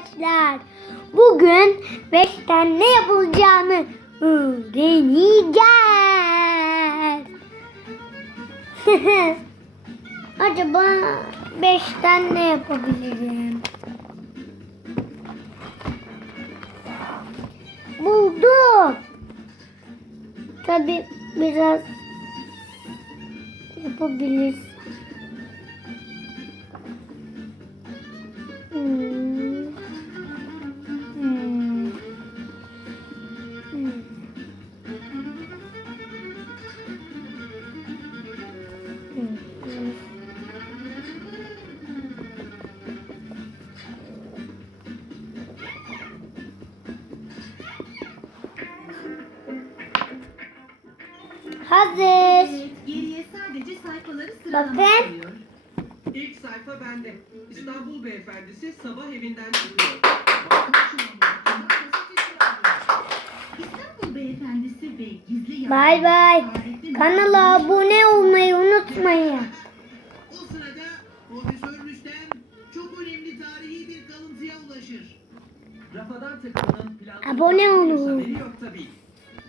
arkadaşlar. Bugün 5'ten ne yapılacağını öğreneceğiz. Acaba 5'ten ne yapabilirim? Buldum. Tabi biraz yapabiliriz. Hazır. Geriye sadece sayfaları sıralamak Bakın. kalıyor. İlk sayfa bende. İstanbul beyefendisi sabah evinden çıkıyor. İstanbul beyefendisi ve gizli Bay bay. Kanala abone olmayı unutmayın. O sırada Profesör Rüstem çok önemli tarihi bir kalıntıya ulaşır. Rafadan takımının planlı Abone olun. haberi yok tabii.